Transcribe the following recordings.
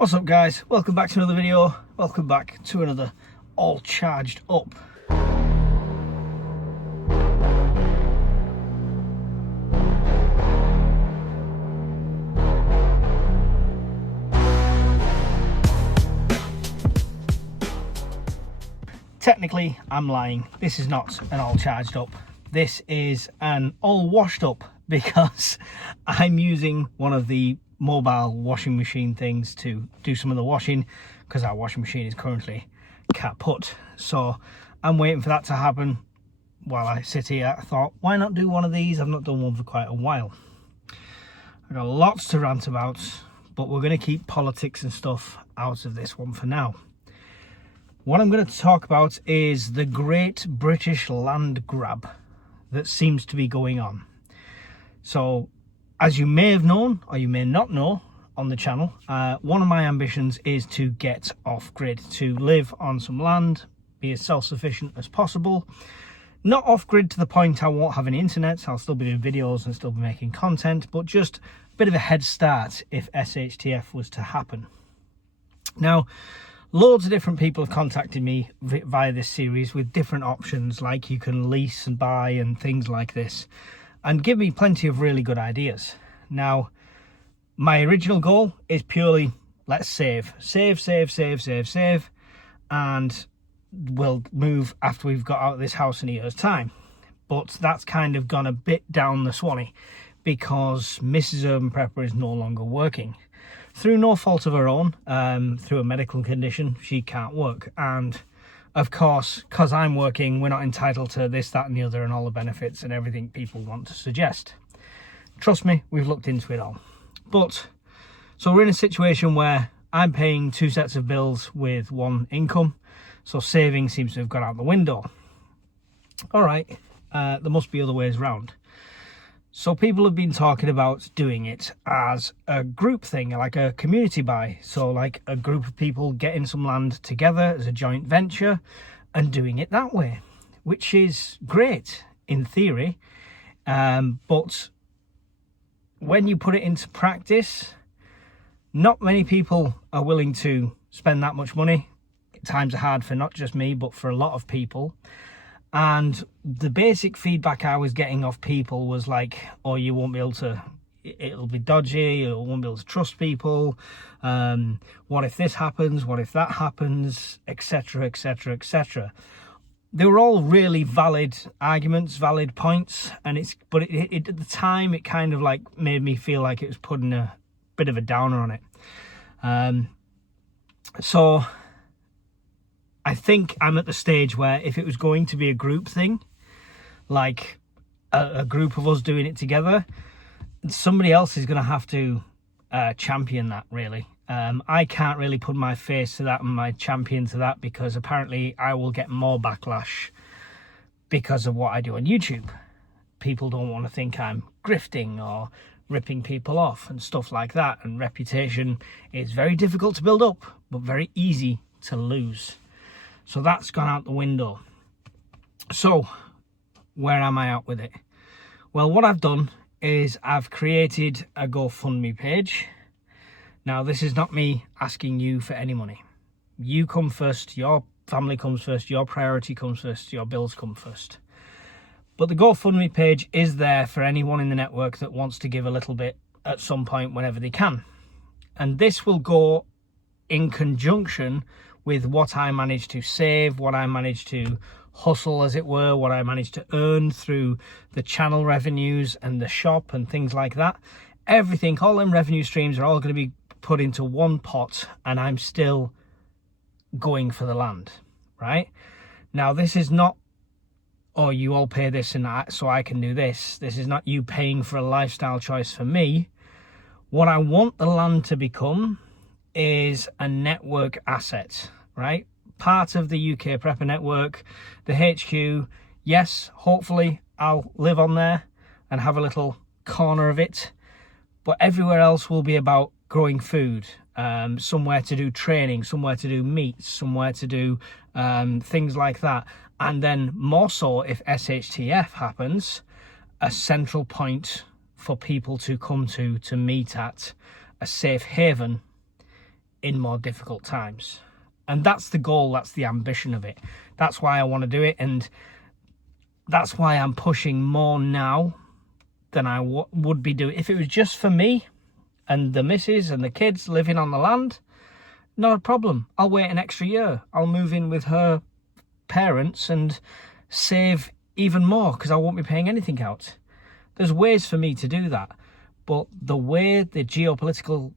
What's up guys, welcome back to another video, welcome back to another all charged up. Technically I'm lying, this is not an all charged up, this is an all washed up because I'm using one of the mobile washing machine things to do some of the washing because our washing machine is currently kaput. So I'm waiting for that to happen while I sit here. I thought, why not do one of these? I've not done one for quite a while. I've got lots to rant about, but we're going to keep politics and stuff out of this one for now. What I'm going to talk about is the Great British Land Grab that seems to be going on. So as you may have known, or you may not know on the channel, one of my ambitions is to get off-grid, to live on some land, be as self-sufficient as possible. Not off-grid to the point I won't have any internet, I'll still be doing videos and still be making content, but just a bit of a head start if SHTF was to happen. Now, loads of different people have contacted me via this series with different options, like you can lease and buy and things like this, and give me plenty of really good ideas. Now, my original goal is purely, let's save, and we'll move after we've got out of this house in a year's time. But that's kind of gone a bit down the Swanee because Mrs. Urban Prepper is no longer working. Through no fault of her own, through a medical condition, she can't work. And of course, because I'm working, we're not entitled to this, that and the other and all the benefits and everything people want to suggest. Trust me, we've looked into it all. But, so we're in a situation where I'm paying two sets of bills with one income. So saving seems to have gone out the window. All right, there must be other ways around. So people have been talking about doing it as a group thing, like a community buy. So like a group of people getting some land together as a joint venture and doing it that way, which is great in theory. But when you put it into practice, not many people are willing to spend that much money. Times are hard for not just me, but for a lot of people. And the basic feedback I was getting off people was like, oh, you won't be able to, it'll be dodgy, you won't be able to trust people. What if this happens? What if that happens? Etc, etc, etc. They were all really valid arguments, valid points. And but at the time, it kind of like made me feel like it was putting a bit of a downer on it. So I think I'm at the stage where if it was going to be a group thing, like a group of us doing it together, somebody else is going to have to champion that, really. I can't really put my face to that and my champion to that because apparently I will get more backlash because of what I do on YouTube. People don't want to think I'm grifting or ripping people off and stuff like that. And reputation is very difficult to build up, but very easy to lose. So that's gone out the window. So where am I at with it? Well, what I've done is I've created a GoFundMe page. Now, this is not me asking you for any money. You come first, your family comes first, your priority comes first, your bills come first. But the GoFundMe page is there for anyone in the network that wants to give a little bit at some point whenever they can. And this will go in conjunction with what I managed to save, what I managed to hustle, as it were, what I managed to earn through the channel revenues and the shop and things like that. Everything, all them revenue streams are all going to be put into one pot, and I'm still going for the land, right? Now, this is not, oh, you all pay this and that so I can do this. This is not you paying for a lifestyle choice for me. What I want the land to become is a network asset, right? Part of the UK Prepper network, the HQ. Yes, hopefully I'll live on there and have a little corner of it, but everywhere else will be about growing food, somewhere to do training, somewhere to do meats, somewhere to do things like that. And then more so if SHTF happens, a central point for people to come to meet at, a safe haven in more difficult times. And that's the goal, that's the ambition of it. That's why I want to do it, and that's why I'm pushing more now than I would be doing. If it was just for me and the missus and the kids living on the land, not a problem. I'll wait an extra year. I'll move in with her parents and save even more because I won't be paying anything out. There's ways for me to do that. But the way the geopolitical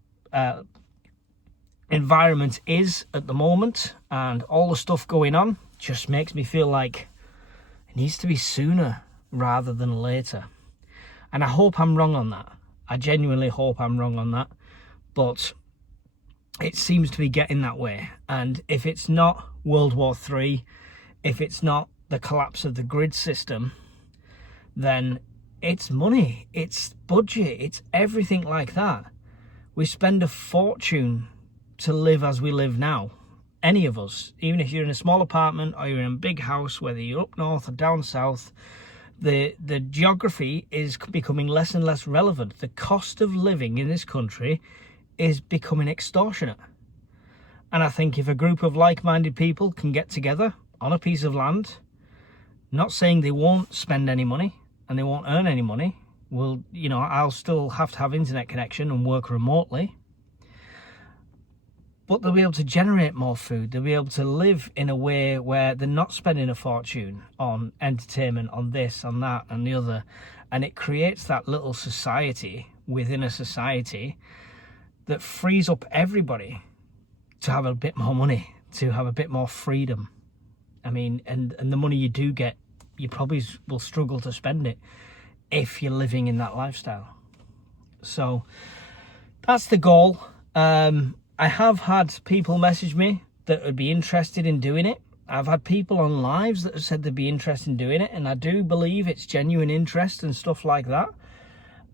environment is at the moment and all the stuff going on just makes me feel like it needs to be sooner rather than later. And I hope I'm wrong on that. I genuinely hope I'm wrong on that. But it seems to be getting that way. And if it's not World War III, if it's not the collapse of the grid system, then it's money, it's budget, it's everything like that. We spend a fortune to live as we live now. Any of us, even if you're in a small apartment or you're in a big house, whether you're up north or down south, the geography is becoming less and less relevant. The cost of living in this country is becoming extortionate. And I think if a group of like-minded people can get together on a piece of land, not saying they won't spend any money and they won't earn any money, well, you know, I'll still have to have internet connection and work remotely, but they'll be able to generate more food. They'll be able to live in a way where they're not spending a fortune on entertainment, on this, on that, and the other. And it creates that little society within a society that frees up everybody to have a bit more money, to have a bit more freedom. I mean, and the money you do get, you probably will struggle to spend it if you're living in that lifestyle. So that's the goal. I have had people message me that would be interested in doing it. I've had people on lives that have said they'd be interested in doing it, and I do believe it's genuine interest and stuff like that.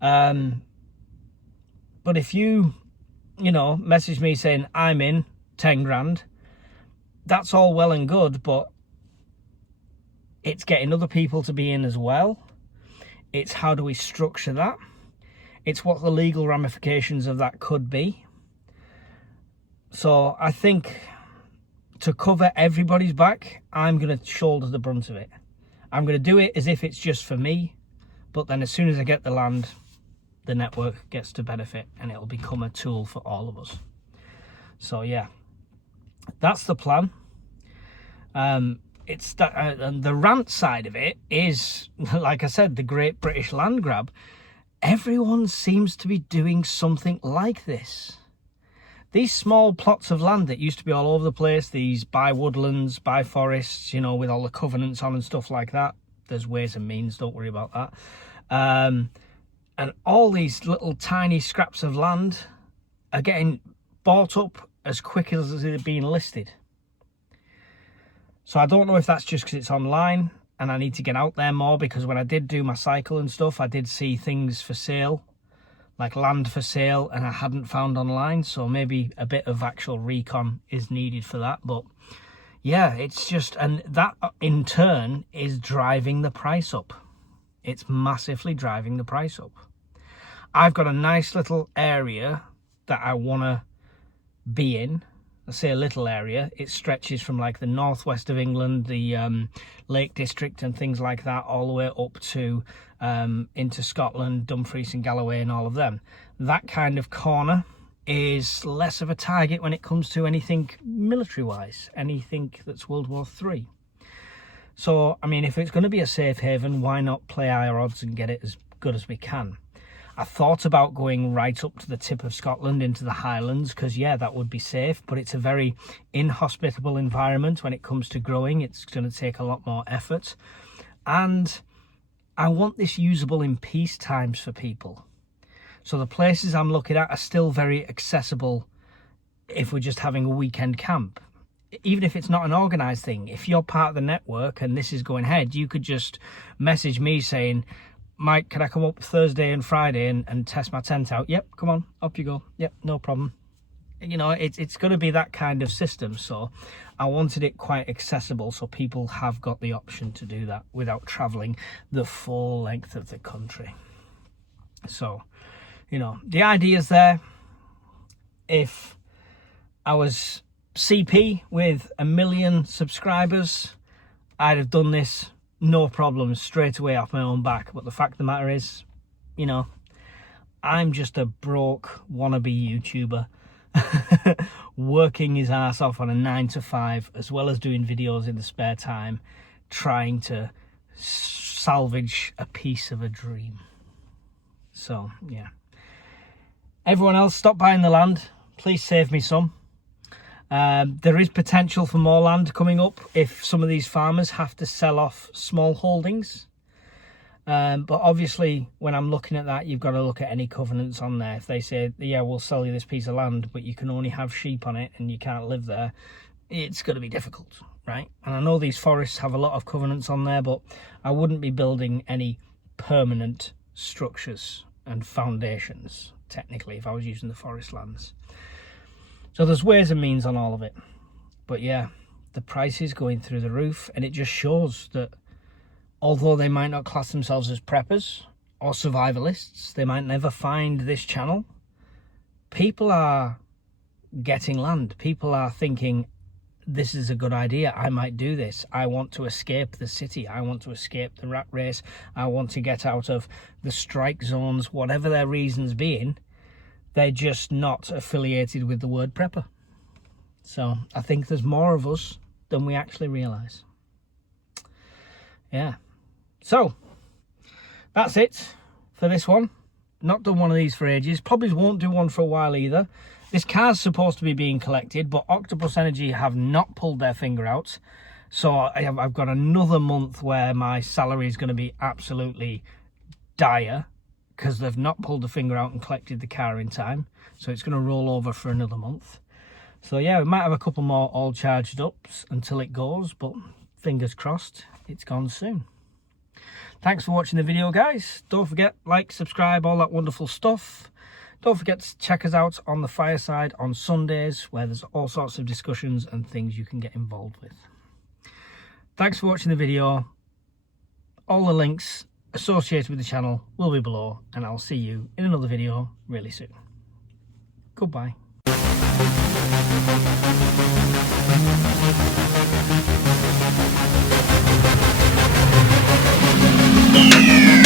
But if you message me saying I'm in 10 grand, that's all well and good, but it's getting other people to be in as well. It's how do we structure that? It's what the legal ramifications of that could be. So I think to cover everybody's back, I'm going to shoulder the brunt of it. I'm going to do it as if it's just for me, but then as soon as I get the land, the network gets to benefit and it'll become a tool for all of us. So yeah, that's the plan. It's that, and the rant side of it is, like I said, the Great British Land Grab. Everyone seems to be doing something like this. These small plots of land that used to be all over the place, these by woodlands, by forests, with all the covenants on and stuff like that. There's ways and means, don't worry about that. And all these little tiny scraps of land are getting bought up as quick as they're being listed. So I don't know if that's just because it's online and I need to get out there more, because when I did do my cycle and stuff, I did see things for sale, like land for sale, and I hadn't found online. So maybe a bit of actual recon is needed for that. But yeah, it's just, and that in turn is driving the price up. It's massively driving the price up. I've got a nice little area that I want to be in. I say a little area, it stretches from like the northwest of England, the Lake District and things like that, all the way up to into Scotland, Dumfries and Galloway and all of them. That kind of corner is less of a target when it comes to anything military-wise, anything that's World War III. So, I mean, if it's going to be a safe haven, why not play higher odds and get it as good as we can? I thought about going right up to the tip of Scotland into the Highlands because, yeah, that would be safe, but it's a very inhospitable environment when it comes to growing. It's going to take a lot more effort. And I want this usable in peace times for people. So the places I'm looking at are still very accessible if we're just having a weekend camp. Even if it's not an organised thing, if you're part of the network and this is going ahead, you could just message me saying, Mike, can I come up Thursday and Friday and test my tent out? Yep, come on, up you go. Yep, no problem. It's going to be that kind of system. So I wanted it quite accessible so people have got the option to do that without travelling the full length of the country. So, the idea's there. If I was CP with 1 million subscribers, I'd have done this no problem straight away off my own back. But the fact of the matter is, you know, I'm just a broke wannabe YouTuber working his ass off on a 9 to 5 as well as doing videos in the spare time, trying to salvage a piece of a dream. So yeah, everyone else, stop buying the land, please save me some. There is potential for more land coming up if some of these farmers have to sell off small holdings. But obviously, when I'm looking at that, you've got to look at any covenants on there. If they say, yeah, we'll sell you this piece of land, but you can only have sheep on it and you can't live there, it's going to be difficult, right? And I know these forests have a lot of covenants on there, but I wouldn't be building any permanent structures and foundations, technically, if I was using the forest lands. So there's ways and means on all of it. But yeah, the price is going through the roof, and it just shows that although they might not class themselves as preppers or survivalists, they might never find this channel, people are getting land. People are thinking, this is a good idea, I might do this. I want to escape the city. I want to escape the rat race. I want to get out of the strike zones, whatever their reasons being. They're just not affiliated with the word prepper. So I think there's more of us than we actually realise. Yeah. So that's it for this one. Not done one of these for ages. Probably won't do one for a while either. This car's supposed to be being collected, but Octopus Energy have not pulled their finger out. So I've got another month where my salary is going to be absolutely dire, because they've not pulled the finger out and collected the car in time. So it's going to roll over for another month. So yeah, we might have a couple more all charged ups until it goes, but fingers crossed it's gone soon. Thanks for watching the video, guys. Don't forget, like, subscribe, all that wonderful stuff. Don't forget to check us out on the Fireside on Sundays, where there's all sorts of discussions and things you can get involved with. Thanks for watching the video. All the links associated with the channel will be below, and I'll see you in another video really soon. Goodbye. Yeah.